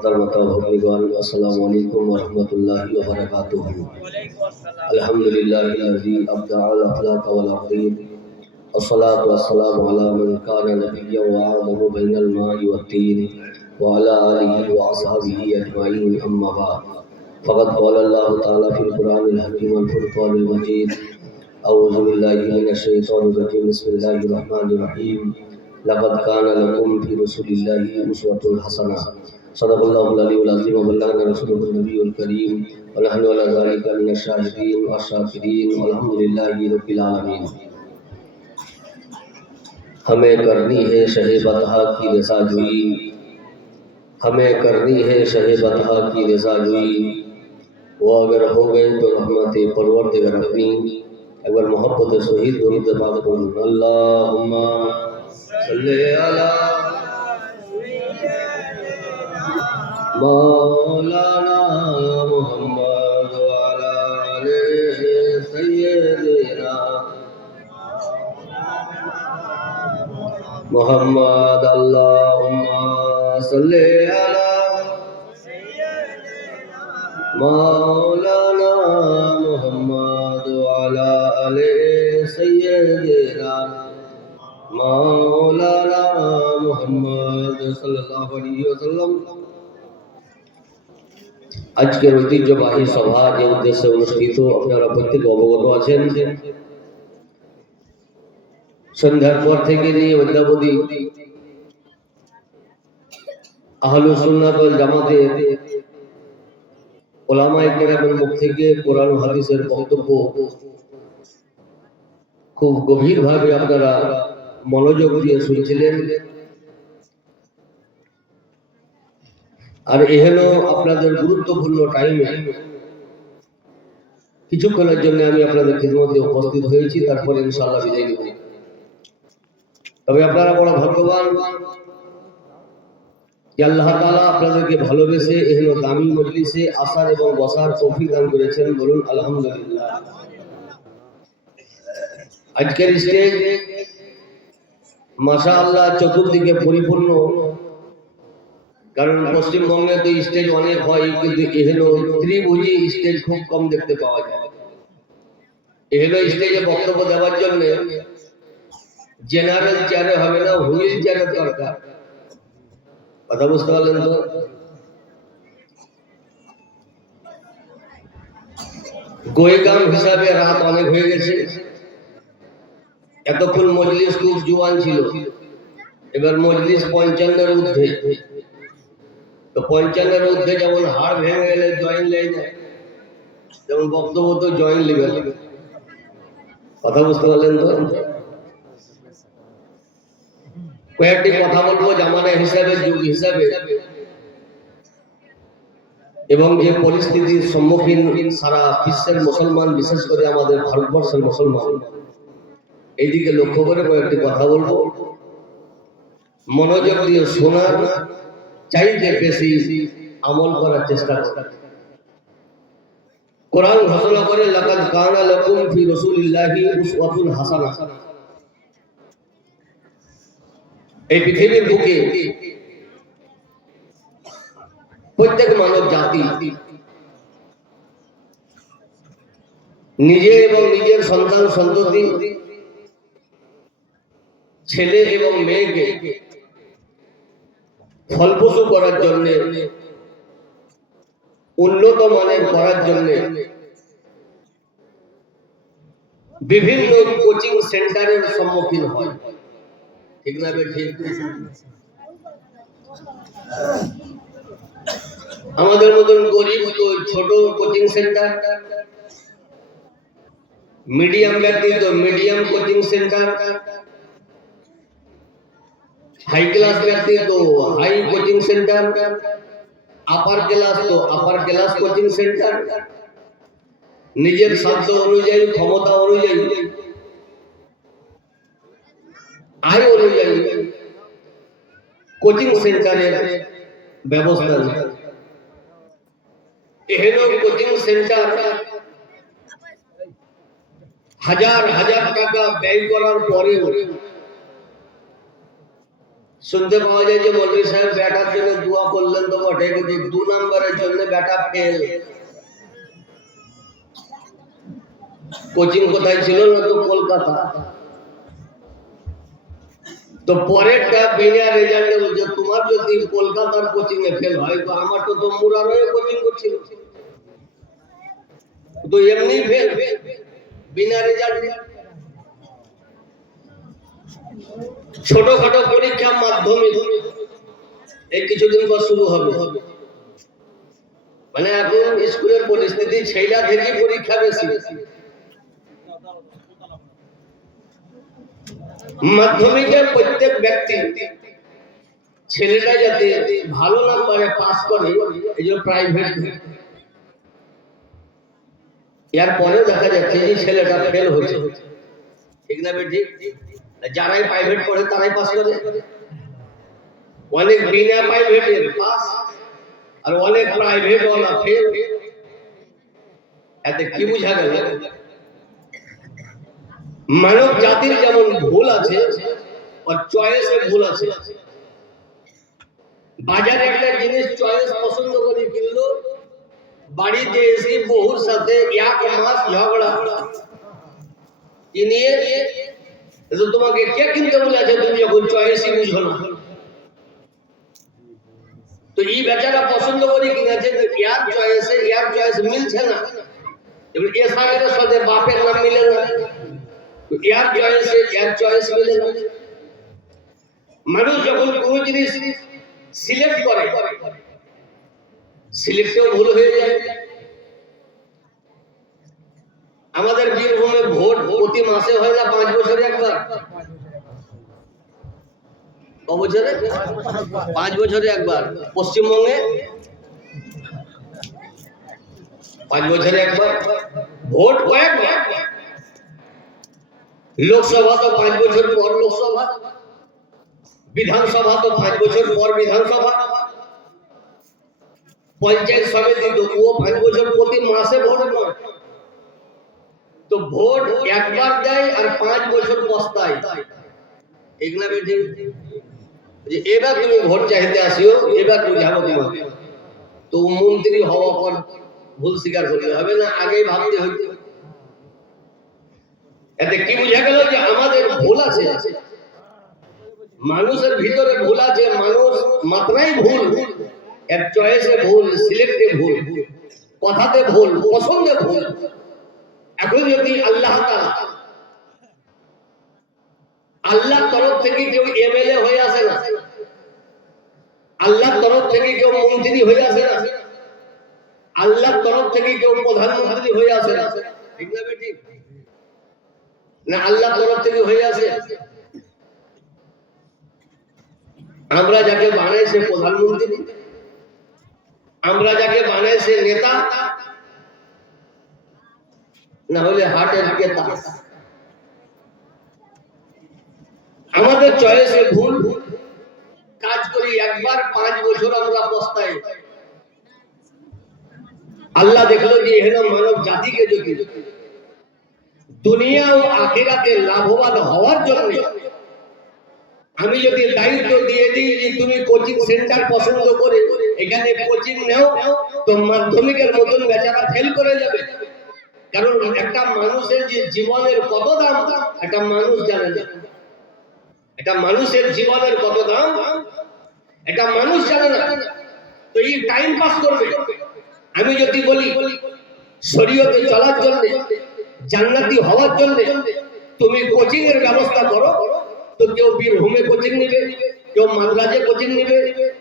मोहतरमता भगवान अस्सलामु अलैकुम व रहमतुल्लाहि व बरकातुहू। अल्हम्दुलिल्लाहिल्लज़ी अब्दअल अखलाक वल अक़ीद अस्सलातु वस्सलामु अला मन काना नबिय्यन व आदमु बैनल माइ वत्तीन व अला आलिहि व अस्हाबिहि अजमाइन अम्मा बाद। फ़क़द क़ाल अल्लाहु तआला फ़िल क़ुरआनिल हकीम वल फ़ुरक़ानिल मजीद अऊज़ु बिल्लाहि मिनश शैतानिर रजीम बिस्मिल्लाहिर रहमानिर रहीम लक़द काना लकुम फ़ी रसूलिल्लाहि उस्वतुन हसना सदक़ल्लाहुल अलीयुल अज़ीम व बल्लगना रसूलुहुन नबियुल करीम व नहनु अला ज़ालिका मिनश शाहिदीन व शाकिरीन वल्हम्दुलिल्लाहि रब्बिल आलमीन। हमें करनी है शहे बतहा की रज़ाजोई, हमें करनी है शहे बतहा की रज़ाजोई, वो अगर हो गए तो रहमत परवरदिगार अपनी। एक बार मोहब्बत शहीद दुरूद पाक पढ़ो। अल्लाहुम्मा सल्ली अला मौलाना मुहम्मद व अला आले सय्यिदना मुहम्मद। अल्लाहुम्मा सल्ली अला मौलाना मुहम्मद व अला आले सय्यिदना मौलाना मुहम्मद सल्लल्लाहु अलैहि वसल्लम। আজকের ঐতিহ্যবাহী সভা যে উদ্দেশ্যে অনুষ্ঠিত আপনারা প্রত্যেকে অবগত আছেন। সন্ধ্যার পর থেকে নিয়ে অদ্যাবধি আহলুস সুন্নাত ওয়াল জামাতের উলামায়ে কেরামের মুখ থেকে কোরআন ও হাদিসের বক্তব্য খুব গভীরভাবে আপনারা মনোযোগ দিয়ে শুনছিলেন। আর এহেন আপনাদের গুরুত্বপূর্ণ টাইমে কিছুক্ষণের জন্য আমি আপনাদের খিদমতে উপস্থিত হয়েছি, তারপরে ইনশাআল্লাহ বিদায় নেব। তবে আপনারা বড় ভাগ্যবান যে আল্লাহ তাআলা আপনাদেরকে ভালোবেসে এহেন দামি মজলিসে আসার এবং বসার তৌফিক দান করেছেন। বলুন আলহামদুলিল্লাহ। আজকের স্টেজ মাশাআল্লাহ চতুর্দিকে পরিপূর্ণ। কারণ পশ্চিমবঙ্গে তো স্টেজ অনেক হয়, কিন্তু এহেন ত্রিভুজি স্টেজ খুব কম দেখতে পাওয়া যায়। এহেন স্টেজে বক্তব্য দেওয়ার জন্য জেনারেল চেয়ারে হবে না, হুইল চেয়ারের দরকার। কথা বুঝতে পারলেন তো? গোয়েগাম হিসাবে রাত অনেক হয়ে গেছে। এতক্ষণ মজলিস খুব জোয়ান ছিল, এবার মজলিস 55-এর ঊর্ধ্বে। তো 55-এর ঊর্ধ্বে যেমন হাড় ভেঙে গেলে জয়েন্ট লেগে যায়, যেমন বক্তব্য তো জয়েন্ট লেভেল। কথা বুঝতে পারলেন তো? কয়েকটি কথা বলবো জামানা হিসাবে, যুগ হিসাবে, এবং যে পরিস্থিতির সম্মুখীন সারা বিশ্বের মুসলমান, বিশেষ করে আমাদের ভারতবর্ষের মুসলমান, এইদিকে লক্ষ্য করে কয়েকটি কথা বলবো। মনোযোগ দিয়ে শোনার চাইতে বেশি আমল করার চেষ্টা করুন। কোরআন ঘোষণা করে লাকাদ কানা লাকুম ফি রাসূলিল্লাহি উসওয়াতুন হাসানাহ। এই পৃথিবীর বুকে প্রত্যেক মানব জাতি নিজে এবং নিজের সন্তান সন্ততি, ছেলে এবং মেয়েকে ফলপ্রসূ করার জন্য, উন্নত মানের করার জন্য বিভিন্ন কোচিং সেন্টারের সম্মুখীন হয়। ঠিক না বে? ঠিক। আমাদের মতন গরিব তো ছোট কোচিং সেন্টার, মিডিয়াম ব্যক্তি তো medium coaching centre, high class ব্যক্তি তো high coaching centre, upper class তো আপার ক্লাস কোচিং সেন্টার। নিজের সাধ্য অনুযায়ী, ক্ষমতা অনুযায়ী, আয় অনুযায়ী কোচিং সেন্টারের ব্যবস্থা নেই। এহেন কোচিং সেন্টার হাজার হাজার টাকা ব্যয় করার পরেও শুনতে পাওয়া যায় যে মৌলভী সাহেব ব্যাটার জন্য দোয়া করলেন তো বটে, কিন্তু 2 নম্বরের জন্য ব্যাটা ফেল। কোচিং কোথায় ছিল না তো কলকাতা। তো পরেরটা বিনা রেজাল্টে বলছে তোমার যদি কলকাতার কোচিং এ ফেল হয় তো আমার তো মুরারও কোচিং করছিল, তো এমনি ফেল বিনা রেজাল্টে। ছোটখাটো পরীক্ষা মাধ্যমিক এই কিছুদিন পর শুরু হবে। মানে এখন স্কুলের পরিস্থিতি ছেলা থেকে পরীক্ষা বেশি। মাধ্যমিকের প্রত্যেক ব্যক্তি ছেলেটা যাতে ভালো নাম্বারে পাস করে এই জন্য প্রাইভেট। এর পরেও দেখা যাচ্ছে যে ছেলেটা ফেল হয়েছে, ঠিক না বেটি? যারাই প্রাইভেট পড়ে তারাই পাস করে। অনেক বিনা প্রাইভেটের পাস আর অনেক প্রাইভেট ওয়ালা ফেল। এতে কি বোঝা গেল? মানব জাতির যেমন ভুল আছে আর চয়েসের ভুল আছে। বাজারে একটা জিনিস চয়েস পছন্দ করে কিনলো, বাড়িতে এসে বহুর সাথে এক মাস ঝগড়া কিনিয়ে তোমাকে কে কিনতে বলেছে তুমি যখন চয়েসই বুঝো না। তো এই বেচারা পছন্দ করে কিনেছে ইয়ার চয়েস মিলছে না, এবার এর সাথে বাপের নাম মিলে না, ইয়ার চয়েস মিলে না। মানুষ যখন কোন জিনিস সিলেক্ট করে সিলেক্টেও ভুল হয়ে যায়। আমাদের বীরভূমে ভোট প্রতি মাসে হয় না 5 বছরে একবার? বছরে 5 বছরে একবার। পশ্চিমবঙ্গে 5 বছরে একবার ভোট কয়েকবার। লোকসভা তো 5 বছর পর লোকসভা, বিধানসভা তো 5 বছর পর বিধানসভা, পঞ্চায়েত সমিতি তো 5 বছর প্রতি মাসে ভোট নয়। তো ভোট একবার দেয় আর 5 বছর পস্তায়। এগুলা বেটি যে এবার তুমি ভোট চাইতে আসিও, এবার তুমি যাবো তোমাকে, তো মন্ত্রী হওয়া পর ভুল স্বীকার করতে হবে না, আগেই ভাবতে হইতো। এতে কি বোঝা গেল যে আমাদের ভুল আছে, মানুষের ভিতরে ভুল আছে। মানুষ মাত্রাই ভুল, এর চয়েসে ভুল, সিলেক্টে ভুল, কথাতে ভুল, পছন্দে ভুল। এখন যদি আল্লাহর তরফ থেকে কেউ এমএলএ হয়ে আসে না, আল্লাহর তরফ থেকে কেউ মন্ত্রী হয়ে আসে না, আল্লাহর তরফ থেকে কেউ প্রধানমন্ত্রী হয়ে আসে না, ঠিক না বেটি? না আল্লাহর তরফ থেকে হয়ে আসে। আমরা যাকে বানাই সে প্রধানমন্ত্রী, আমরা যাকে বানাই সে নেতা, না হলে হার্টের ক্রেতা। আমাদের চয়েসে ভুল কাজ করি একবার, 5 বছর আমরা পস্তাই। আল্লাহ দেখলো যে এহেন মানব জাতিকে যদি দুনিয়া ও আখিরাতে লাভবান হওয়ার জন্য আমি যদি দায়িত্ব দিয়ে দিই যে তুমি কোচিং সেন্টার পছন্দ করে এখানে কোচিং নাও, তো মাধ্যমিকের মতন বেচারা ফেল করে যাবে। কারণ একটা মানুষের যে জীবনের কত দাম একটা মানুষ জানে না, একটা মানুষের জীবনের কত দাম এটা মানুষ জানে না। তো এই টাইম পাস করবে। আমি যদি বলি শরীয়তে চলার জন্য, জান্নাতি হওয়ার জন্য তুমি কোচিং এর ব্যবস্থা করো, তো কেউ বীরভূমে কোচিং নেবে, কেউ মাদ্রাজে কোচিং নেবে,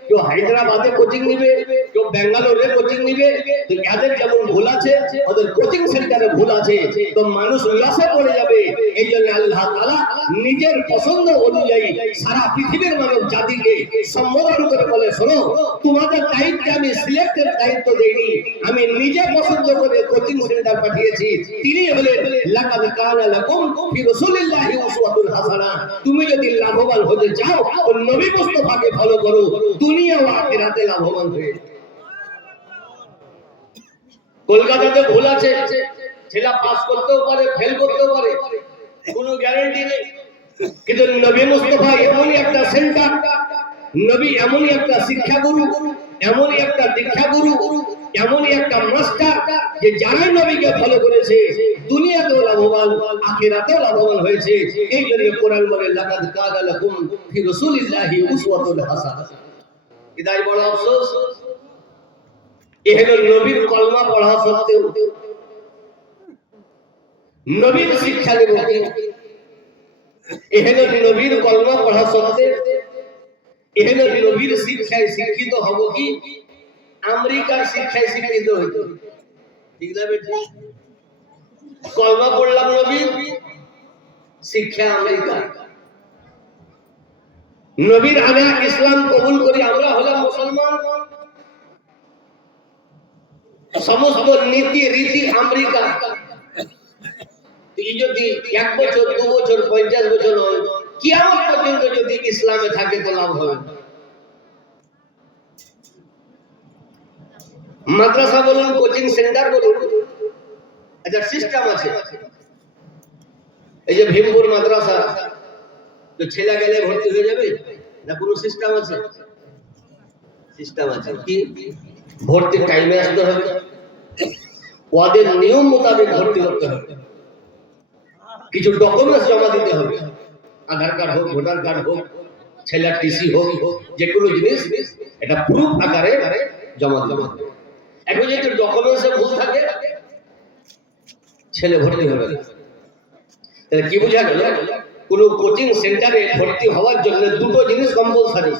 কেউ হায়দ্রাবাদে কোচিং নেবে, কেউ বেঙ্গালোরে কোচিং নেবে। তো এদের যেমন ভুল আছে ওদের কোচিং সেন্টারে ভুল আছে, তো মানুষ উল্লাসে পড়ে যাবে। এই জন্য আল্লাহ তাআলা নিজের পছন্দ অনুযায়ী সারা পৃথিবীর মানব জাতিকে সম্বোধন করে বলে, শোনো তোমাদের দায়িত্বে আমি সিলেক্টের দায়িত্ব দেইনি, আমি নিজে পছন্দ করে কোচিং সেন্টার পাঠিয়েছি। তিনি বলেন লাকাদ কানা লাকুম ফি রাসূলিল্লাহি উসওয়াতুন হাসানাহ। তুমি যদি লাভবান হতে চাও তো নবী মুস্তাফাকে ফলো করো, দুনিয়া ও আখিরাতে লাভবান হয়ে। কলকাতাতে ভুল আছে, ছেলে পাস করতেও পারে ফেল করতেও পারে, কোনো গ্যারান্টি নেই। কিন্তু নবী মুস্তাফা এমনই একটা সেন্টার নবী এমনই একটা শিক্ষাগুরু, এমনই একটা দীক্ষাগুরু, এমনই একটা মাস্টার যে যারাই নবীকে ফলো করেছে দুনিয়াতেও লাভবান, আখিরাতেও লাভবান হয়েছে। এই জন্য কোরআন বলে লাকাদ কানা লাকুম ফি রাসূলিল্লাহি উসওয়াতুন হাসানাহ। ইদাই বড় আফসোস, এহেন নবীর কলমা পড়া সত্ত্বেও, নবীর শিক্ষা দেব কি, এহেন নবীর কলমা পড়া সত্ত্বেও, এহেন নবীর শিক্ষায় শিক্ষিত হব কি আমেরিকার শিক্ষায় শিক্ষিত হইতো? ঠিক না বেটা? কলমা পড়লাম নবীর, শিক্ষা আমেরিকা। নবীর আনা ইসলাম কবুল করি, আমরা হলাম মুসলমান, সমস্ত নীতি রীতি আমেরিকা। তুই যদি 1 বছর 2 বছর 50 বছর হয়, কিয়ামত পর্যন্ত যদি ইসলামে থাকে তো লাভ হবে। মাদ্রাসা বলুন, কোচিং সেন্টার বলুন, আচ্ছা সিস্টেম আছে। এই যে ভীমপুর মাদ্রাসা, তো ছেলে গেলে ভর্তি হয়ে যাবে না, কোনো সিস্টেম আছে? সিস্টেম আছে কি? ভর্তির টাইমে আসতে হবে, ওদের নিয়ম মোতাবেক ভর্তি করতে হবে, কিছু ডকুমেন্টস জমা দিতে হবে, আধার কার্ড হোক, ভোটার কার্ড হোক, ছেলের টিসি হোক, যে কোনো জিনিস এটা প্রুফ আকারে জমা দিতে হবে। এখন যদি ডকুমেন্টসে ভুল থাকে ছেলে ভর্তি হবে না। তাহলে কি বোঝা গেল? কোন কোচিং সেন্টারে ভর্তি হওয়ার জন্য দুটো জিনিস কম্পালসারি।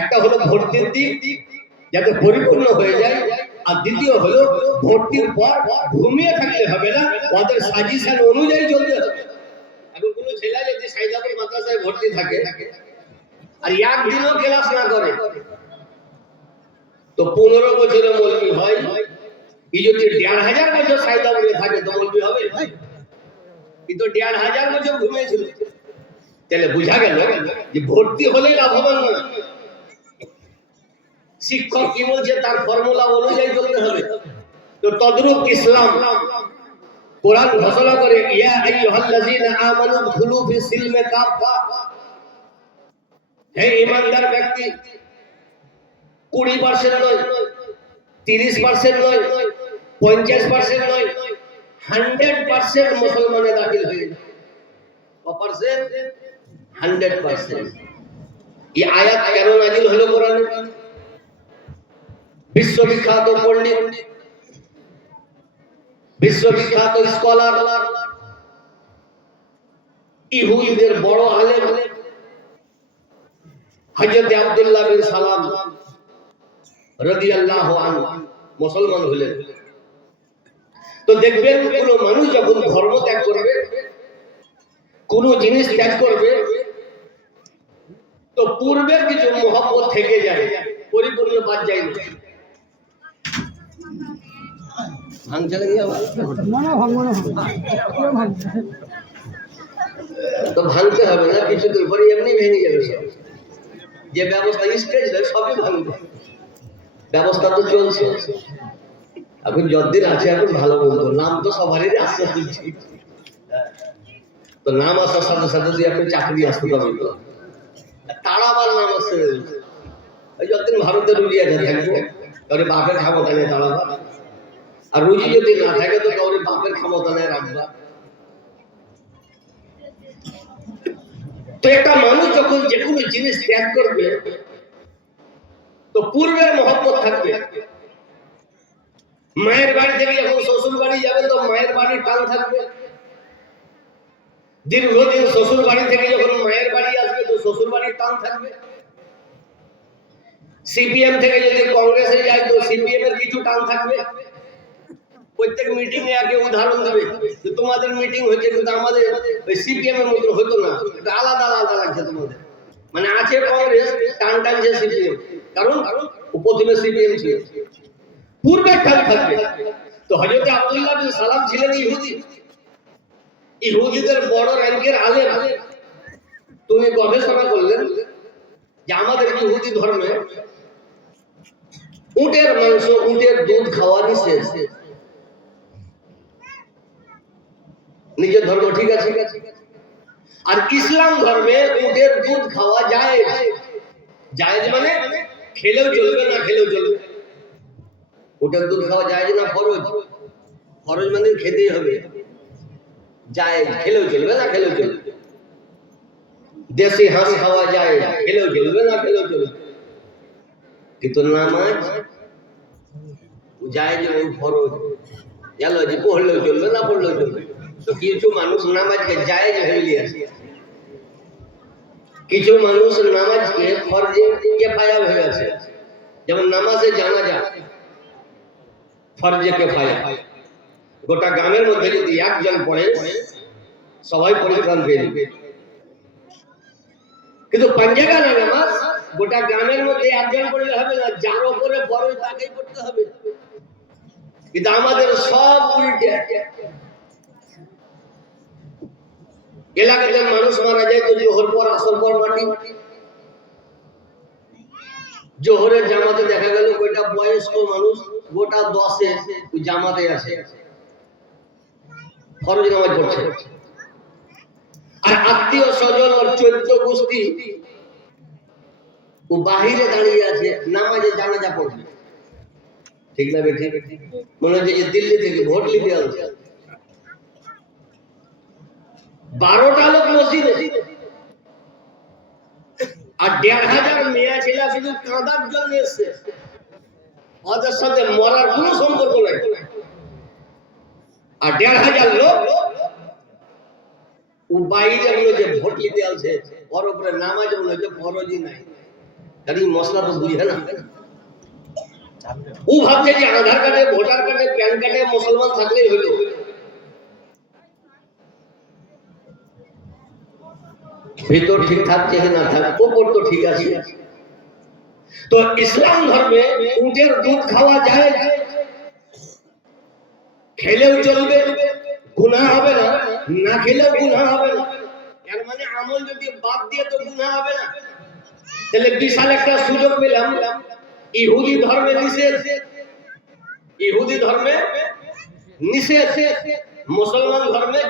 একটা হলো ভর্তির দিক যাতে পরিপূর্ণ হয়ে যায়, আর দ্বিতীয় হলো ভর্তির পর ঘুমিয়ে থাকলে হবে না, ওদের সাজেশন অনুযায়ী চলতে হবে। এখন কোন ছেলে যদি সাইদাপুর মাদ্রাসায় ভর্তি থাকে আর একদিনও ক্লাস না করে তো 15 বছরের মৌলবি হয়। এই যদি 1500 বছর সাইদাপুরে থাকে তো মৌলবি হবে? কিন্তু 1500 বছর ঘুমিয়েছিল। তাহলে বোঝা গেল যে ভর্তি হলেই লাভবান নয়, শিক্ষক কি বলছে তার ফর্মুলা অনুযায়ী চলতে হবে। তো তদ্রূপ ইসলাম, কোরআন ঘোষণা করে ইয়া আইয়ুহাল্লাযীনা আমানু দুখুলু ফিস সিলমি কাফা, হে ঈমানদার ব্যক্তি, 20% নয়, 30% নয়, 50% নয়, 100% মুসলমানে দাখিল হয়ে যায়। কত%? 100%। এই আয়াত কেন নাযিল হলো কোরআনে? বিশ্ববিখ্যাত পণ্ডিত, বিশ্ববিখ্যাত স্কলার, ইহুদিদের বড় আলেম হযরত আব্দুল্লাহ বিন সালাম রাদিয়াল্লাহু আনহু মুসলমান হলেন। তো দেখবেন কোন মানুষ যখন ধর্ম ত্যাগ করবে, কোন জিনিস ত্যাগ করবে, তো পূর্বের কিছু মহব্বত থেকে যায়, পরিপূর্ণ বাদ যায় না। তো ভাঙতে হবে না, কিছুদিন পরে এমনি ভেঙে যাবে সব। যে ব্যবস্থা স্টেজ সবই ভাঙবে, ব্যবস্থা তো চলছে। এখন যতদিন আছে এখন ভালো বলতো, নাম তো সবারই আস্তে আস্তে, তো নাম আসার সাথে সাথে যদি আপনি চাকরি আসতে পারবেন তো তাড়াবার নাম আসতে, ওই যতদিন ভারতে রুজি আছে থাকবে, তাহলে বাপের ক্ষমতা নেই তাড়াবার, আর রুজি যদি না থাকে তো কাউরে বাপের ক্ষমতা নেই রাখবা। তো একটা মানুষ যখন যে কোনো জিনিস ত্যাগ করবে তো পূর্বের মহব্বত থাকবে। মায়ের বাড়ি থেকে যখন শ্বশুর বাড়ি যাবে তো মায়ের বাড়ির টান থাকবে, দীর্ঘদিন শ্বশুর বাড়ি থেকে যখন মায়ের বাড়ি আসবে তো শ্বশুর বাড়ির টান থাকবে। সিপিএম থেকে যদি কংগ্রেসে যায় তো সিপিএম এর কিছু টান থাকবে। প্রত্যেক মিটিং এ আগে উদাহরণ দেবে যে তোমাদের মিটিং হচ্ছে কিন্তু আমাদের ওই সিপিএম এর মতো হতো না, এটা আলাদা আলাদা লাগছে তোমাদের। মানে আছে কংগ্রেস, টান টানছে সিপিএম, কারণ প্রথমে সিপিএম ছিল, পূর্বে টান থাকবে। তো হযরত আব্দুল্লাহ বিন সালাম ছিলেন ইহুদি, ইহুদিদের বড় র্যাঙ্কের আলেম। তুমি গবেষণা করলেন যে আমাদের ইহুদি ধর্মে উটের মাংস, উটের দুধ খাওয়া নিষেধ। নিজের ধর্ম ঠিক আছে, আর ইসলাম ধর্মে উটের দুধ খাওয়া যায়। জায়েজ মানে খেলেও চলবে না খেলেও চলবে। ওটার দুধ খাওয়া জায়েজ না ফরজ? ফরজ মানে খেতেই হবে। জায়েজ খেলেও চলবে না খেলেও চলবে। দেশি হাঁস খাওয়া যায়, খেলেও চলবে না খেলেও চলবে। কিন্তু নামাজ জায়েজ এবং ফরজ জানো যে পড়লেও চলবে না পড়লেও চলবে। তো কিছু মানুষ নামাজকে জায়েজ ভেবে নিয়েছে, কিছু মানুষ নামাজকে ফরজে কিফায়া ভেবে আছে। যেমন নামাজে জানাজা ফরজে কিফায়া, গোটা গ্রামের মধ্যে যদি একজন পড়ে সবাই পরিত্রাণ পেয়ে যাবে। কিন্তু পাঞ্জাগা নামাজ গোটা গ্রামের মধ্যে একজন পড়লে হবে না, যার উপরে ফরজ তাকেই পড়তে হবে। কিন্তু আমাদের সব উল্টে। এলাকাতে মানুষ মারা যায় তো জোহর পর আসর পর মাটি। জোহরের জামাতে দেখা গেল কয়টা বয়স্ক মানুষ গোটা 10-এ জামাতে আছে, ফরজ নামাজ পড়ছে। আর আত্মীয় স্বজন আর 14 গোষ্ঠী ও বাহিরে দাঁড়িয়ে আছে নামাজে জানাজা পড়বে। ঠিক না বেঠিক? মনে হচ্ছে যে দিল্লি থেকে ভোট নিতে আসছে। 12টা লোক মসজিদে আর 1500 মেয়ে ছেলে শুধু কাঁদার জন্য এসছে, ওদের সাথে মরার কোনো সম্পর্ক নাই। আর 1500 লোক ও বাইরে মনে যে ভোট নিতে আসছে, ওর উপরে নামাজ মনে হচ্ছে ফরজই নাই। কারণ মশলা তো বুঝে না। ও ভাবছে যে আধার কার্ডে, ভোটার কার্ডে, প্যান কার্ডে মুসলমান থাকলেই হলো। ভিতর ঠিক থাকছে না থাক, উপর তো ঠিক আছে। তো ইসলাম ধর্মে উটের দুধ খাওয়া যায়, খেলেও চলবে, গুনাহ হবে না, না খেলেও গুনাহ হবে না। এর মানে আমল যদি বাদ দিয়ে তো গুনাহ হবে না। তাহলে বিশাল একটা সুযোগ পেলাম। ইহুদি ধর্মে নিষেধ, ইহুদি ধর্মে নিষেধ, মুসলমান ধর্মে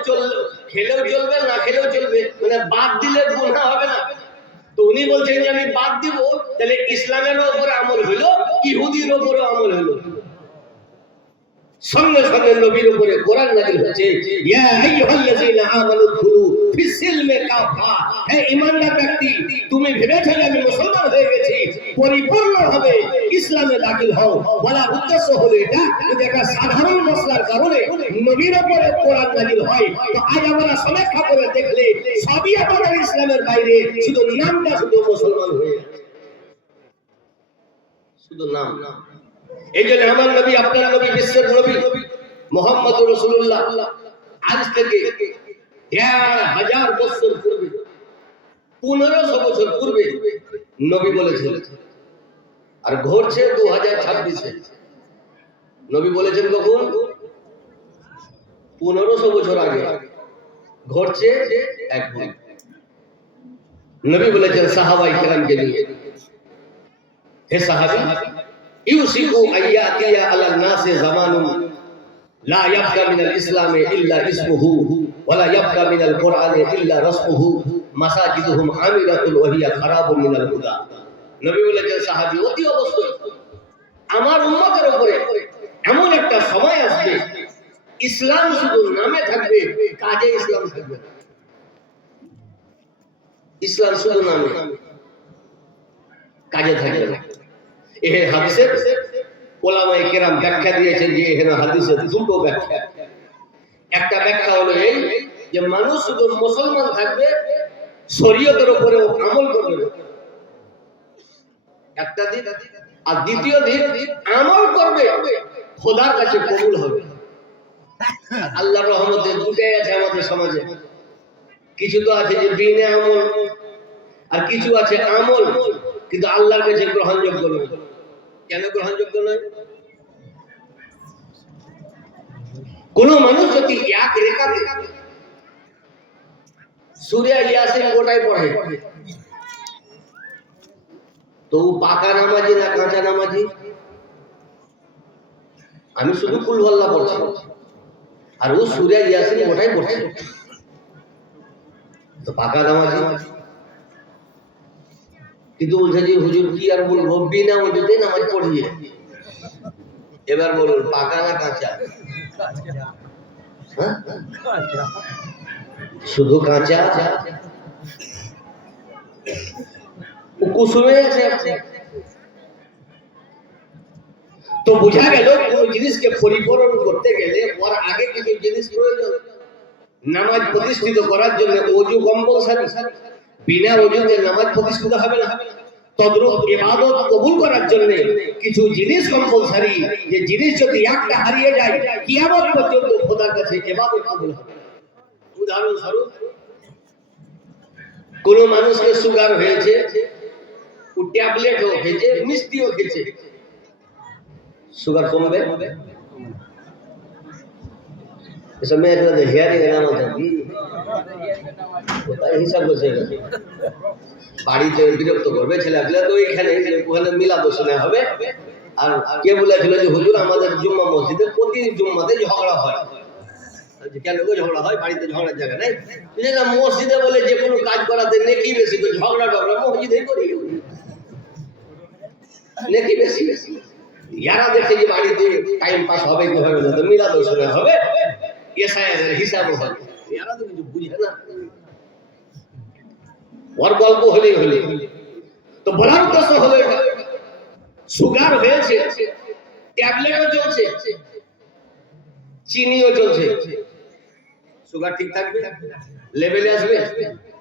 খেলেও চলবে না খেলেও চলবে, মানে বাদ দিলে গুনাহ হবে না। তো উনি বলছেন যে আমি বাদ দিব, তাহলে ইসলামের উপরে আমল হলো, ইহুদির উপরে আমল হলো। সঙ্গে সঙ্গে নবীর উপরে কোরআন নাযিল হচ্ছে, ইয়া আইয়ুহাল্লাযীনা আমানু দুখুলু ফিস-সিলমি কাফা। হে ঈমানদার ব্যক্তি, তুমি ভেবেছিলে আমি মুসলমান হয়ে গেছি, পরিপূর্ণভাবে ইসলামে দাখিল হও। বলার উদ্দেশ্য হলো এটা, যে একটা সাধারণ মশলার কারণে নবীর উপরে কোরআন নাযিল হয়। তো আজ আমরা সমীক্ষা করে দেখলে সবই আমাদের ইসলামের বাইরে, শুধু নামটা শুধু মুসলমান হয়ে আছে, শুধু নাম। এই জন্য আমার নবী, আপনার নবী, বিশ্বের নবী মুহাম্মদুর রাসূলুল্লাহ আজ থেকে 1000 বছর পূর্বে, 1500 বছর পূর্বে নবী বলেছেন, আর ঘটছে 2026-এ। নবী বলেছেন কখন? 1500 বছর আগে, ঘটছে এখন। নবী বলেছেন সাহাবায়ে কেরামকে নিয়ে, হে সাহাবী, ইউসিকু আইয়াতিয়া আলা নাসি জামানুন লা ইয়াবকা মিনাল ইসলামে ইল্লা ইসমুহু ওয়া লা ইয়াবকা মিনাল কুরআনে ইল্লা রাসমুহু মাসাজিদুহুম আমিরাতুন ওয়া হিয়া খারাবুন মিনাল হুদা। নবী বলেছেন সাহাবী, অতি অবশ্যই আমার উম্মতের উপরে এমন একটা সময় আসবে, ইসলাম শুধু নামে থাকবে, কাজে ইসলাম থাকবে না। ইসলাম শুধু নামে, কাজে থাকবে না। এই হাদিসের ওলামায়ে কেরাম ব্যাখ্যা দিয়েছেন যে এখানে হাদিসের দুটো ব্যাখ্যা। একটা ব্যাখ্যা হলো এই যে মানুষ শুধু মুসলমান থাকবে, শরীয়তের উপরে আমল করবে, একটা দিক। আর দ্বিতীয় দিক, আমল করবে, খোদার কাছে কবুল হবে। আল্লাহর রহমতে দুটাই আছে আমাদের সমাজে। কিছু তো আছে যে বিনে আমল, আর কিছু আছে আমল কিন্তু আল্লাহর কাছে গ্রহণযোগ্য নয়। কেন গ্রহণযোগ্য নয়? কোন মানুষ যদি এক রেখাতে সূরা ইয়াসিন গোটাই পড়ে, তো পাকা নামাজি না কাঁচা নামাজি? আমি শুধু কুল আল্লাহ পড়ছি আর ও সূরা ইয়াসিন গোটাই পড়ছে, তো পাকা নামাজি। কিন্তু বলছে যে হুজুর কি আর বলবো, বিনা ওজুতে নামাজ পড়িয়ে। এবার বলুন পাকা না কাঁচা? হ্যাঁ, শুধু কাঁচা কুসুমে আছে। তো বোঝা গেল কোন জিনিসকে পরিপূরণ করতে গেলে ওর আগে কিছু জিনিস প্রয়োজন। নামাজ প্রতিষ্ঠিত করার জন্য ওযু কম্পালসারি, বিনা ওযুতে নামাজ প্রতিষ্ঠিত হবে না। তদ্রূপ ইবাদত কবুল করার জন্য কিছু জিনিস কম্পালসারি, যে জিনিস যদি একটা হারিয়ে যায় কিয়ামত পর্যন্ত খোদার কাছে ইবাদত কবুল হবে না। উদাহরণস্বরূপ কোন মানুষের সুগার হয়েছে, ও ট্যাবলেটও খেয়েছে, মিষ্টিও খেয়েছে, সুগার কমবে? এসব মেয়েরা হিয়ারিং এর নাম আছে কি ওটাই হিসাব করছে। বাড়িতে বিরক্ত করবে ছেলেগুলো, তো ওইখানে ওখানে মিলাদ শোনা হবে। আর কে বলেছিল যে হুজুর আমাদের জুম্মা মসজিদে প্রতি জুম্মাতে ঝগড়া হয়। কেন ঝগড়া হয়? বাড়িতে ঝগড়ার জায়গা নেই। মসজিদে বলে যে কোনো কাজ করাতে নেকি বেশি, তো ঝগড়া মসজিদে করি, নেকি বেশি বেশি। ইয়ারা দেখে যে বাড়িতে টাইম পাস হবে কি হবে না, তো মিলাদ শোনা হবে, এসআইয়ের হিসাবও হবে। ইয়ারা তো কিছু বুঝে না, ওর গল্প হলেই হলে। তো বলার উদ্দেশ্য হলো সুগার হয়েছে, ট্যাবলেটও চলছে, চিনিও চলছে। সুগার ঠিক থাকবে? লেভেলে আসবে?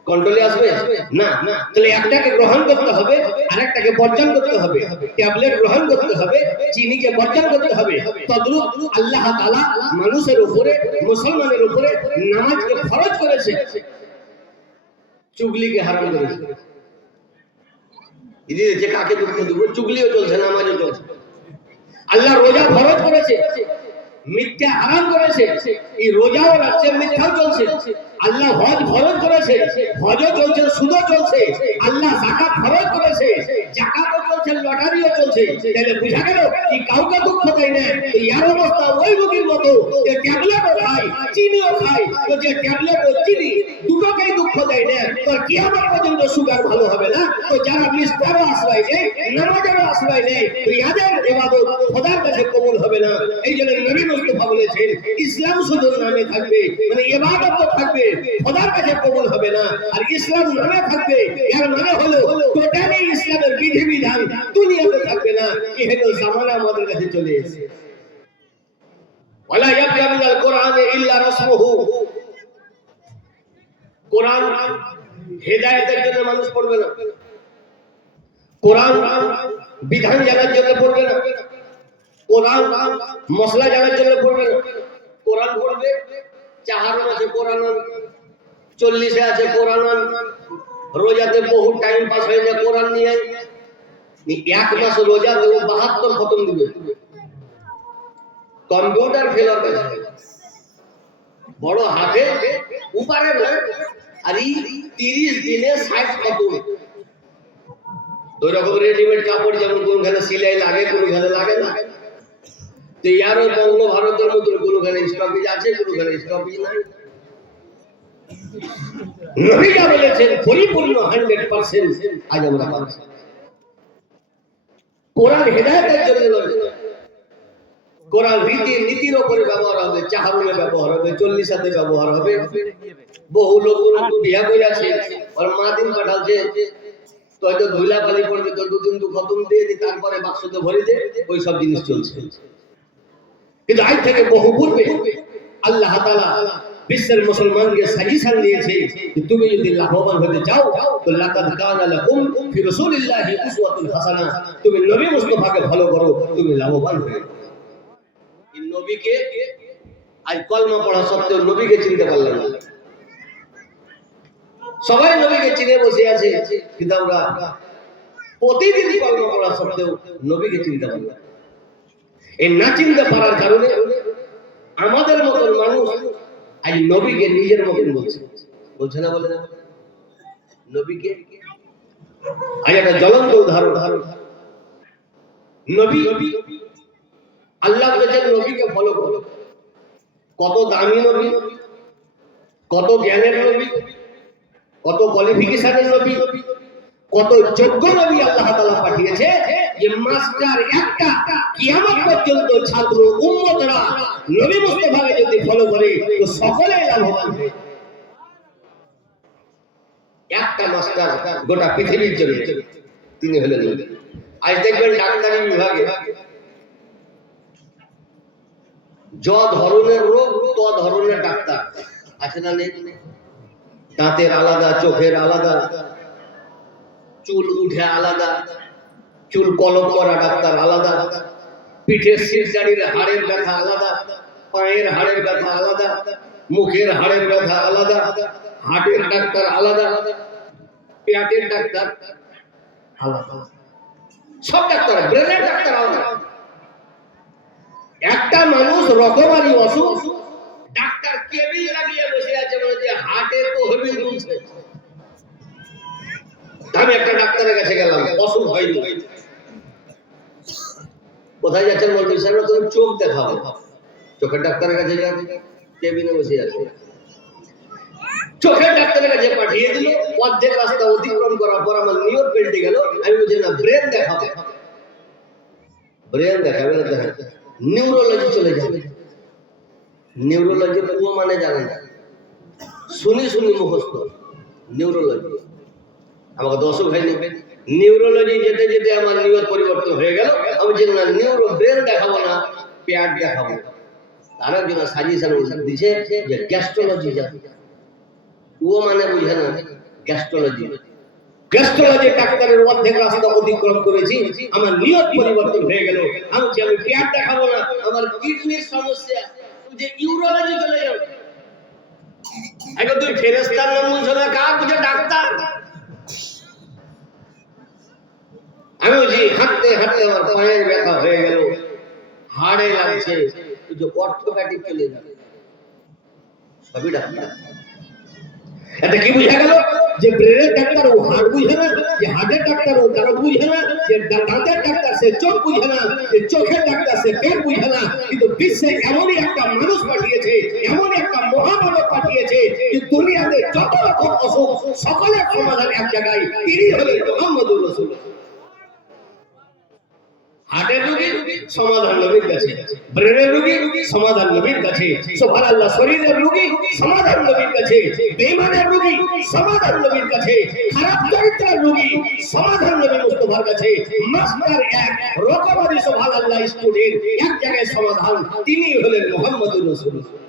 কন্ট্রোলে আসবে না? তাহলে একটাকে গ্রহণ করতে হবে, আরেকটাকে বর্জন করতে হবে। ট্যাবলেট গ্রহণ করতে হবে, চিনিকে বর্জন করতে হবে। তদ্রূপ আল্লাহ তাআলা মানুষের উপরে, মুসলমানের উপরে নামাজকে ফরজ করেছে, চুগলিকে হারাম করেছে। যে কাকে দুঃখ দেব, চুগলিও চলছে, নামাজও চলছে। আল্লাহ রোজা ফরজ করেছে, মিথ্যা হারাম করেছে, এই রোজাও রাখছে, মিথ্যাও চলছে। আল্লাহ হজ ফরজ করেছে, হজও চলছে, সুদও চলছে। আল্লাহ যাকাত ফরজ করেছে, যাকাতও চলছে, লটারিও চলছে। তাহলে বুঝা গেল কি কাউকে দুঃখ দেয় না। ইয়ার অবস্থা ওই রোগীর মতো, যে ট্যাবলেটও খায়, চিনিও খায়, তো যে ট্যাবলেট ও চিনি দুটোকেই দুঃখ দেয় না, তো কিয়ামত পর্যন্ত সুগার ভালো হবে না। তো যারা মিষ্টারও আশ্রয় নেয়, নামাজেরও আশ্রয় নেয়, তো ইয়াদের ইবাদত খোদার কাছে কবুল হবে না। এই জন্য নবী মুস্তাফা বলেছেন ইসলাম শুধু নামে থাকবে, মানে ইবাদত থাকবে, খোদার কাছে কবুল হবে না। আর ইসলাম নামে থাকবে, এর মানে হলো টোটালি ইসলামের বিধিবিধান দুনিয়াতে থাকবে না। এই হলো জামানা আমাদের কাছে চলে এসেছে। ওয়ালা ইয়াবকা মিনাল কোরআনে ইল্লা রাসমুহু। কোরআন হেদায়েতের জন্য মানুষ পড়বে না, কোরআন বিধান জানার জন্য পড়বে না, কোরআন মশলা জানার জন্য পড়বে না। কোরআন পড়বে, চাহারণ আছে কোরআন, 40-এ আছে কোরআন, রোজাতে বহু টাইম পাস হয়ে যায় কোরআন নিয়ে। এক মাস রোজা দেবো 72 খতম দিবে, কম্পিউটার ফেলার কাছে বড় হাতে উপারে না। আর এই 30 দিনে 60 খতম। ওই রকম রেডিমেড কাপড় যেমন কোনখানে সিলাই লাগে, কোনখানে লাগে না। তো ইয়ারও বঙ্গ ভারতের মতো কোনখানে স্টপেজ আছে, কোনখানে স্টপেজ নাই। নবীরা বলেছেন পরিপূর্ণ 100% আজ আমরা পাচ্ছি। কোরআন হেদায়েতের জন্য নয়, কোরআন রীতি নীতির উপরে ব্যবহার হবে, চাহারুনে ব্যবহার হবে, 40-এ ব্যবহার হবে। বহু লোক বিয়া করে আছে, ওর মা দিন পাঠাচ্ছে, তো হয়তো ধুলা পালি পড়বে, তো 2 দিন তো খতম দিয়ে দি, তারপরে বাক্সতে ভরে দে, ওই সব জিনিস চলছে। কিন্তু আজ থেকে বহু পূর্বে আল্লাহ তাআলা বিশ্বের মুসলমানকে সাজেশন দিয়েছে, তুমি যদি লাভবান হতে চাও তো লাকাদ কানা লাকুম ফি রাসূলিল্লাহি উসওয়াতুন হাসানাহ। তুমি নবী মুস্তাফাকে ফলো করো, তুমি লাভবান হবে। এই নবীকে আজ কলমা পড়া সত্ত্বেও নবীকে চিনতে পারলাম না। সবাই নবীকে চিনে বসে আছে, কিন্তু আমরা প্রতিদিন কলমা পড়া সত্ত্বেও নবীকে চিনতে পারলাম না। এই না চিনতে পারার কারণে আমাদের মতন মানুষ আজ নবীকে নিজের মতন বলছে, বলছে না? বলে না নবীকে। আজ একটা জ্বলন্ত উদাহরণ, নবী আল্লাহ বলেছেন নবীকে ফলো করো। কত দামি নবী, কত জ্ঞানের নবী, কত কোয়ালিফিকেশনের নবী, কত যোগ্য নবী আল্লাহ তাআলা পাঠিয়েছে যে মাস্টার একটা কিয়ামত পর্যন্ত ছাত্র উম্মতরা নবী মুস্তাফাকে যদি ফলো করে তো সকলেই লাভবান হবে। একটা মাস্টার গোটা পৃথিবীর জন্য, তিনি হলেন নবী। আজ দেখবেন ডাক্তারি বিভাগে য ধরনের রোগ ত ধরনের ডাক্তার আছে না নেই? দাঁতের আলাদা, চোখের আলাদা, চুল উঠে আলাদা, চুল কলম করা ডাক্তার আলাদা, পিঠের শিরদাঁড়ির হাড়ের ব্যথা আলাদা, পায়ের হাড়ের ব্যথা আলাদা, মুখের হাড়ের ব্যথা আলাদা, হার্টের ডাক্তার আলাদা, পেটের ডাক্তার আলাদা, সব ডাক্তার, ব্রেনের ডাক্তার আলাদা। একটা মানুষ রকমারি অসুখ, ডাক্তার কেবিল লাগিয়ে বসে আছে, মানে যে হার্টের তহবিল তুলছে। আমি একটা ডাক্তারের কাছে গেলাম, অসুখ হয়নি। কোথায় যাচ্ছেন বলবি? স্যার তুমি চোখ দেখাও। চোখের ডাক্তারের কাছে যান, কেবিনে বসে আছে। চোখের ডাক্তারের কাছে পাঠিয়ে দিল, অর্ধেক রাস্তা অতিক্রম করার পর আমার নিয়ত পেল্টে গেল। আমি বলছি না, ব্রেন দেখাবে। ব্রেন দেখাবে না, দেখাবে নিউরোলজি চলে যাবে। নিউরোলজি ও মানে জানে না, শুনি শুনি মুখস্থ। নিউরোলজি আমাকে তো অসুখ হয়নি। নিউরোলজি যেতে যেতে আমার নিয়ত পরিবর্তন হয়ে গেল। আমি যে না, নিউরো ব্রেন দেখাবো না, পেট দেখাবো। তারা যেন সাজেশন দিছে যে গ্যাস্ট্রোলজি যাবে। ও মানে বুঝে না গ্যাস্ট্রোলজি। গ্যাস্ট্রোলজি ডাক্তারের অর্ধেক রাস্তা অতিক্রম করেছি, আমার নিয়ত পরিবর্তন হয়ে গেল। আমি যে আমি পেট দেখাবো না, আমার কিডনির সমস্যা, যে ইউরোলজি চলে যাবে। এখন তুই ফেরেশতার নাম বলছো না, কার বুঝে ডাক্তার? আমি বলছি হাঁটতে হাঁটতে আমার পায়ের ব্যথা হয়ে গেল, হাড়ে লাগছে, যে অর্থোপেডিক চলে যাবে। সবই ডাক্তার। এটা কি বুঝা গেল? যে ব্রেনের ডাক্তার ও হাড় বুঝে না, যে হাড়ের ডাক্তার ও কারো বুঝে না, যে দাঁতের ডাক্তার সে চোখ বুঝে না, যে চোখের ডাক্তার সে পেট বুঝে না। কিন্তু বিশ্বে এমনই একটা মানুষ পাঠিয়েছে, এমন একটা মহামানব পাঠিয়েছে যে দুনিয়াতে যত রকম অসুখ সকলের সমাধান এক জায়গায়, তিনি হলেন মুহাম্মদুর রাসূলুল্লাহ। হার্টের রোগী সমাধান নবীর কাছে, ব্রেনের রোগী সমাধান নবীর কাছে, সুবহানাল্লাহ, শরীরের রোগী সমাধান নবীর কাছে, বেঈমানের রোগী সমাধান নবীর কাছে, খারাপ চরিত্রের রোগী সমাধান নবী মুস্তাফার কাছে। মাস্টার এক, রকমারি সুবহানাল্লাহ স্টুডেন্ট এক জায়গায় সমাধান, তিনি হলেন মুহাম্মদুর রাসূলুল্লাহ।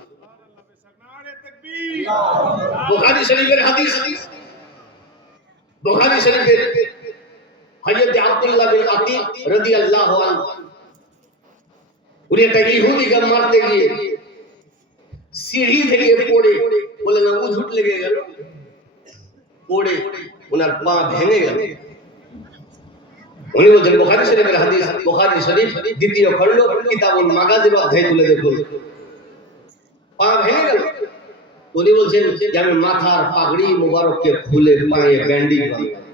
বুখারী শরীফের হাদিস, বুখারী শরীফের হযরত আব্দুল্লাহ বিন আতিক রাদিয়াল্লাহু আনহু, উনি একটা ইহুদিকে মারতে গিয়ে সিঁড়ি থেকে পড়ে, বলে না উঝুট লেগে গেল, পড়ে ওনার পা ভেঙে গেল। উনি বলছেন বুখারী শরীফের হাদিস, বুখারী শরীফ দ্বিতীয় খণ্ড কিতাবুল মাগাজির অধ্যায় তুলে দেখুন, পা ভেঙে গেল। উনি বলছেন যে আমি মাথার পাগড়ি মোবারককে খুলে পায়ে ব্যান্ডেজ বাঁধলাম।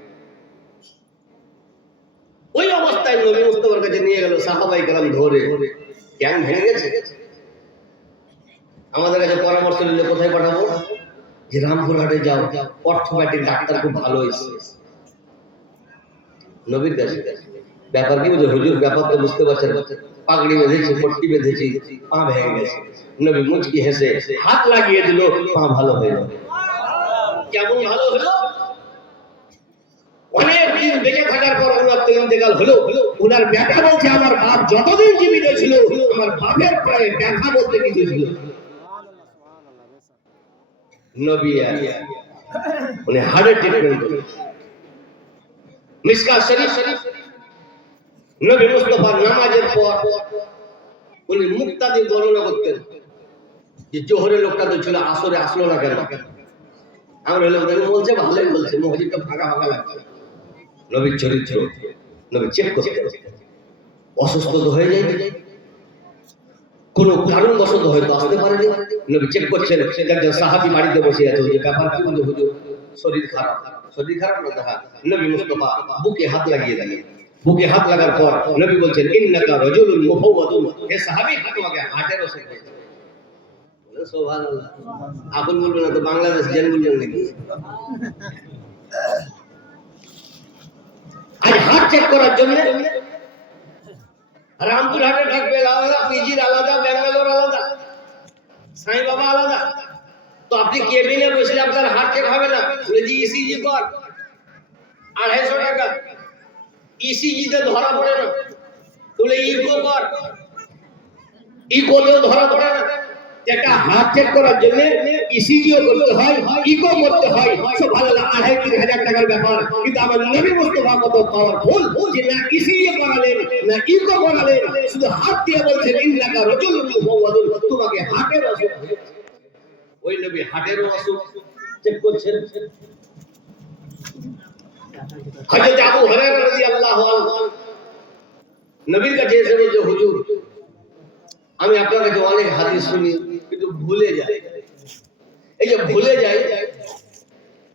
ওই অবস্থায় নবী মুস্তাফার কাছে নিয়ে গেল, সাহাবায়ে কেরাম ধরে, কেন ভেঙে গেছে? আমাদের কাছে পরামর্শ নিলে কোথায় পাঠাবো? যে রামপুরহাটে যাও, অর্থোপেডিক ডাক্তার খুব ভালো হয়েছে। নবীর কাছে ব্যাপার কি বুঝে? হুজুর ব্যাপার তো বুঝতে পারছেন, পাগড়ি বেঁধেছি, পট্টি বেঁধেছি, পা ভেঙে গেছে। নবী মুচকি হেসে হাত লাগিয়ে দিল, পা ভালো হয়ে গেল। কেমন ভালো হলো? অনেক দিন বেঁচে থাকার পর ওনার তো ইন্তেকাল হলো। ওনার ব্যথা বলছে, আমার বাপ যতদিন জীবিত ছিল আমার বাপের পায়ে ব্যথা বলতে কিছু ছিল। নবী উনি হার্টের ট্রিটমেন্ট করেন। মিশকাত শরীফ, নবী মুস্তাফার নামাজের পর উনি মুক্তাদি গণনা করতেন, যে জোহরের লোকটা তো ছিল, আসরে আসলো না কেন? আমরা হলে বলছে ভালোই বলছে, মসজিদটা ফাঁকা ফাঁকা লাগছে। নবীর চরিত্র নবী চেক করতেন। অসুস্থ হয়ে যায়, কোন কারণবশত হয়তো আসতে পারেনি, নবী চেক করছেন। একজন সাহাবী বাড়িতে বসে আছে, যে ব্যাপার কি বলে? হুজুর শরীর খারাপ। শরীর খারাপ না দেখা, নবী মুস্তাফা বুকে হাত লাগিয়ে দিলেন। বুকে হাত লাগার পর নবী বলছেন, ইন্নাকা রাজুলুন মুফাওয়াদুন, হে সাহাবী তোমাকে হার্টের ওষুধ দিয়েছে। সুবহানাল্লাহ, আপনি বলবেন না তো বাংলাদেশ জেন বললেন নাকি? আজ হাত চেক করার জন্য রামপুরহাটে থাকবে আলাদা, পিজির আলাদা, ব্যাঙ্গালোর আলাদা, সাই বাবা আলাদা। তো আপনি কেবিনে বসলে আপনার হাত চেক হবে না, বলেছি ইসিজি কর 250 টাকা, ইসিজিতে ধরা পড়ে না, বলে ইকো কর, ইকোতেও ধরা পড়ে না। একটা হাত চেক করার জন্য ইসিজিও করতে হয়, ইকো করতে হয়, সব ভালো না 2,500-3,000 টাকার ব্যাপার। কিন্তু আমার নবী মুস্তাফা কত পাওয়ারফুল যে না ইসিজি করালেন না ইকো করালেন, শুধু হাত দিয়ে বলছেন ইন্নাকা রাজুলুন মুফাওয়াদুন, তোমাকে হার্টের অসুখ হয়েছে। ওই নবী হার্টেরও অসুখ চেক করছেন। হযরত আবু হুরায়রা রাদিয়াল্লাহু আনহু নবীর কাছে এসে বলছে, হুজুর আমি আপনার কাছে অনেক হাদিস শুনি কিন্তু ভুলে যাই। এই যে ভুলে যাই,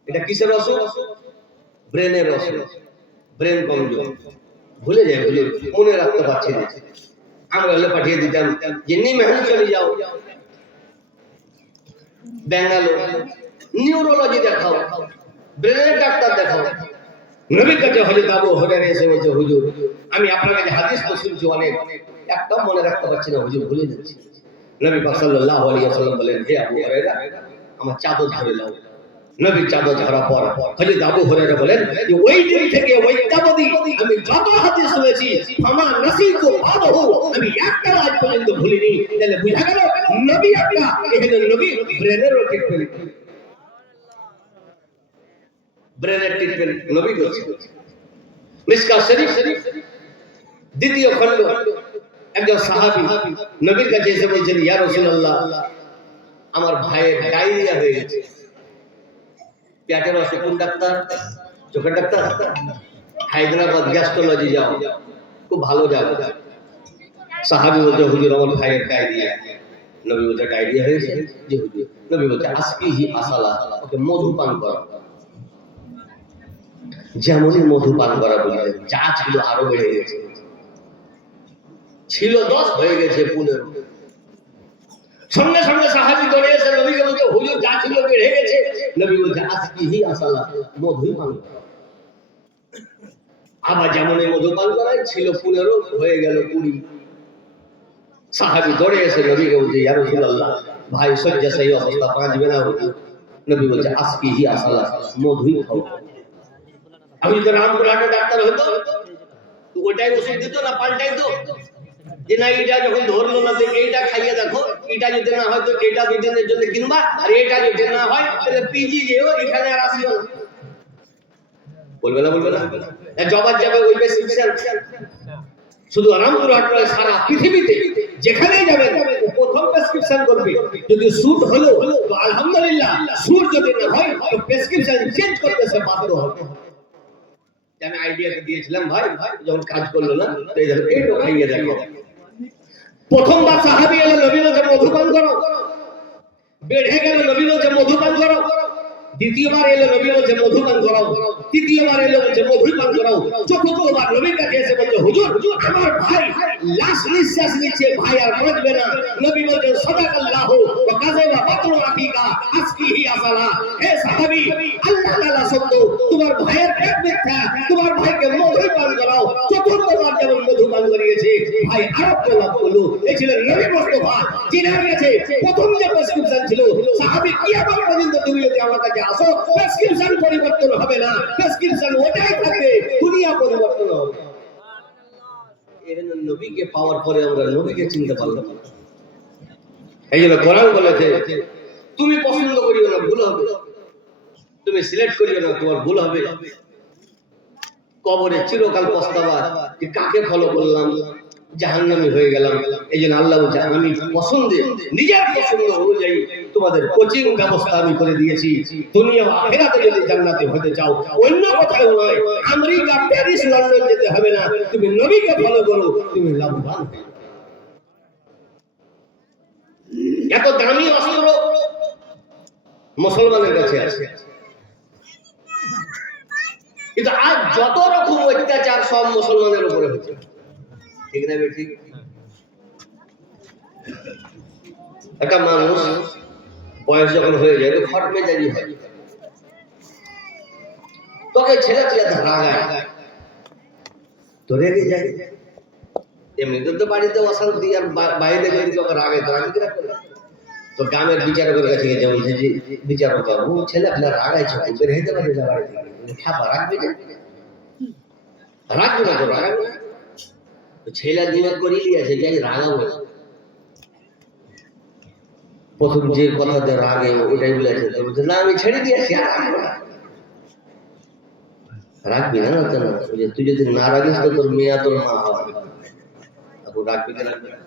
এটা কিসের অসুখ? ব্রেনের অসুখ, ব্রেন কমজোর, ভুলে যাই, মনে রাখতে পারছি না। আমরা হলে পাঠিয়ে দিতাম যে নিমেহন চলে যাও ব্যাঙ্গালোর, নিউরোলজি দেখাও, ব্রেনের ডাক্তার দেখাও। নবীর কাছে হযরত আবু হুরায়রা এসে বলছে, হুজুর আমি আপনার কাছে হাদিস তো শুনছি অনেক, একটা মনে রাখতে পারছি না হুজুর, ভুলে যাচ্ছি। নবী পাক সাল্লাল্লাহু আলাইহি ওয়াসাল্লাম বলেন, হে আবু হুরায়রা আমার চাদর ধরে নাও। নবী চাদর ধরা পর হযরত আবু হুরায়রা বলেন যে ওই দিন থেকে ওই তাবদি আমি যত হাদিস শুনেছি ফামা নাসিতু বাদহু, আমি একটা আজ পর্যন্ত ভুলিনি। তাহলে বুঝা গেল নবী একটা, এখানে নবী ব্রেনেরও ট্রিটমেন্ট, ব্রেনের ট্রিটমেন্ট নবী করছে। মিশকাত শরীফ দ্বিতীয় খণ্ড, একজন সাহাবী নবীর কাছে এসে বলছেন, ইয়া রাসূলুল্লাহ আমার ভাইয়ের ডায়রিয়া হয়ে গেছে। পেটের অসুখ, কোন ডাক্তার? চোখের ডাক্তার? হায়দ্রাবাদ গ্যাস্ট্রোলজি যাও, খুব ভালো জায়গা। সাহাবী বলছে, হুজুর আমার ভাইয়ের ডায়রিয়া। নবী বলছে, ডায়রিয়া হয়েছে? জি হুজুর। নবী বলছে, আসকিহি আসালা, ওকে মধু পান করা। যেমনই মধু পান করা বললেন, যা ছিল আরো বেড়ে গেছে, ছিল 10 হয়ে গেছে 15। সঙ্গে সঙ্গে সাহাবী দৌড়ে এসে নবীকে বলছে, হুজুর যা ছিল বেড়ে গেছে। নবী বলছে, আসকিহি আসালা, মধু পান করা। আবার যেমনই মধু পান করায়, ছিল 15 হয়ে গেল 20। সাহাবী দৌড়ে এসে নবীকে বলছে, ইয়া রাসূলুল্লাহ ভাই শয্যাশায়ী অবস্থা বাঁচবে না হুজুর। নবী বলছে, আসকিহি আসালা, মধুই খাও। আমি যদি রামপুরহাটে ডাক্তার হতো তো ওটাই ওষুধ দিত না পাল্টাই তো, যে না এটা যখন ধরলো না তো এইটা খাইয়ে দেখো, এটা যদি না হয় তো এটা 2 দিনের জন্য কিনবা, আর এটা যদি না হয় তাহলে পিজি যেও, এখানে আর আসিও না। বলবে না, বলবে না, জবাব যাবে ওই প্রেসক্রিপশন। শুধু রামপুরহাট নয়, সারা পৃথিবীতে যেখানেই যাবেন প্রথম প্রেসক্রিপশন করবে। যদি স্যুট হলো তো আলহামদুলিল্লাহ, স্যুট যদি না হয় তো প্রেসক্রিপশন চেঞ্জ করতে সে বাধ্য হবে। আমি আইডিয়াটা দিয়েছিলাম ভাই, যখন কাজ করলো না তো এই দেখো এইটা খাইয়ে দেখো। প্রথমবার সাহাবী এলো, নবী বলছে মধু পান করো, বেড়ে গেল, নবী বলছে মধু পান করো। দ্বিতীয়বার এলো, নবী বলছে মধু পান করাও। তৃতীয়বার এলো, বলছে মধু পান করাও। চতুর্থবার নবীর কাছে এসে বলছে, হুজুর আমার ভাই লাস্ট নিঃশ্বাস নিচ্ছে, ভাই আর বাঁচবে না। নবী বলছেন, সাদাকাল্লাহু ওয়া কাযাবা বাতনু আকিকা আসকিহি আসালা। হে সাহাবী, আল্লাহ তাআলা সত্য, তোমার ভাইয়ের পেট মিথ্যা, তোমার ভাইকে মধু পান করাও। চতুর্থবার যেমন মধু পান করিয়েছে, ভাই আরোগ্য লাভ করলো। এই ছিলেন নবী মুস্তাফা, যিনার কাছে প্রথম যে প্রেসক্রিপশন ছিল, সাহাবী কিয়ামত পর্যন্ত তুমি যদি আমার কাছে আসো, প্রেসক্রিপশন পরিবর্তন হবে না, প্রেসক্রিপশন ওটাই থাকবে, দুনিয়া পরিবর্তন হবে। এখানে নবীকে পাওয়ার পরে আমরা নবীকে চিনতে পারলাম। এই জন্য কোরআন বলেছে, তুমি পছন্দ করিও না, ভুল হবে। তুমি সিলেক্ট করিও না, তোমার ভুল হবে। কবরে চিরকাল পস্তাবা যে কাকে ফলো করলাম, জাহান্নামী হয়ে গেলাম। এই জন্য আল্লাহ বলছে, আমি পছন্দে, নিজের পছন্দ অনুযায়ী তোমাদের কোচিং ব্যবস্থা আমি করে দিয়েছি। দুনিয়া আখিরাতে যদি জান্নাতে হতে চাও, অন্য কোথাও নয়, আমেরিকা, প্যারিস, লন্ডন যেতে হবে না, তুমি নবীকে ফলো করো, তুমি লাভবান হবে। এত দামি অস্ত্র মুসলমানের কাছে আছে, কিন্তু আজ যত রকম অত্যাচার সব মুসলমানের উপরে হচ্ছে, ঠিক না বে? ঠিক। একটা মানুষ বয়স যখন হয়ে যায়, খট মেজাজি হয়, তোকে ছেলে ছেলে রাগায়, তো রেগে যায়। এমনিতে তো বাড়িতে অশান্তি, আর বাইরে যদি তোকে রাগে তো আমি কি রাখবো? তো গ্রামের বিচারকের কাছে গেছে, বলছে যে বিচারক বাবু, ছেলে আপনার রাগাইছে, বের হইতে পারে না বাড়ি থেকে। খাবা রাখবে না, রাখবে না তো রাগাবে না। তো ছেলে দিমাগ করে লিয়েছে যে রাগাবো না। প্রথম যে কথাতে রাগে ওটাই বলেছে, তো বলছে না আমি ছেড়ে দিয়েছি, আর রাখবো না। রাখবি না তো না, তুই যদি না রাখিস তো তোর মেয়ে তোর মা হবে। এখন রাখবি না, রাখবি না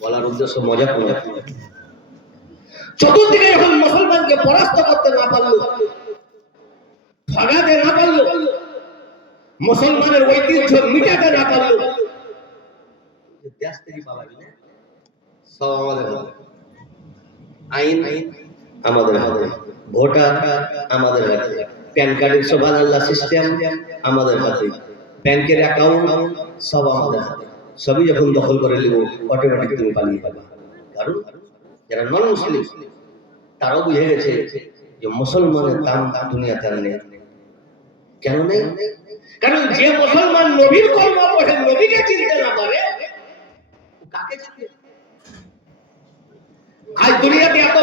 বলার উদ্দেশ্য মজা করে। চতুর্দিকে যখন মুসলমানকে পরাস্ত করতে না পারলো, ভাগাতে না পারলো, মুসলমানের ঐতিহ্য মিটাতে না পারলো, দেশ থেকে পালাবি না। সব আমাদের হাতে, আইন আমাদের হাতে, ভোটার আমাদের হাতে, প্যান কার্ডের সুবহানাল্লাহ সিস্টেম আমাদের হাতে, ব্যাংকের অ্যাকাউন্ট সব আমাদের হাতে। সবই যখন দখল করে নিব, অটোমেটিক তুমি পালিয়ে যাবে। কারণ যারা নন মুসলিম তারাও বুঝে গেছে যে মুসলমানের দাম দুনিয়াতে আর নেই। কেন নেই? কারণ যে মুসলমান নবীর কর্ম পড়ে, নবীকে চিনতে না পারে, কাকে চিনবে? আজ দুনিয়াতে এত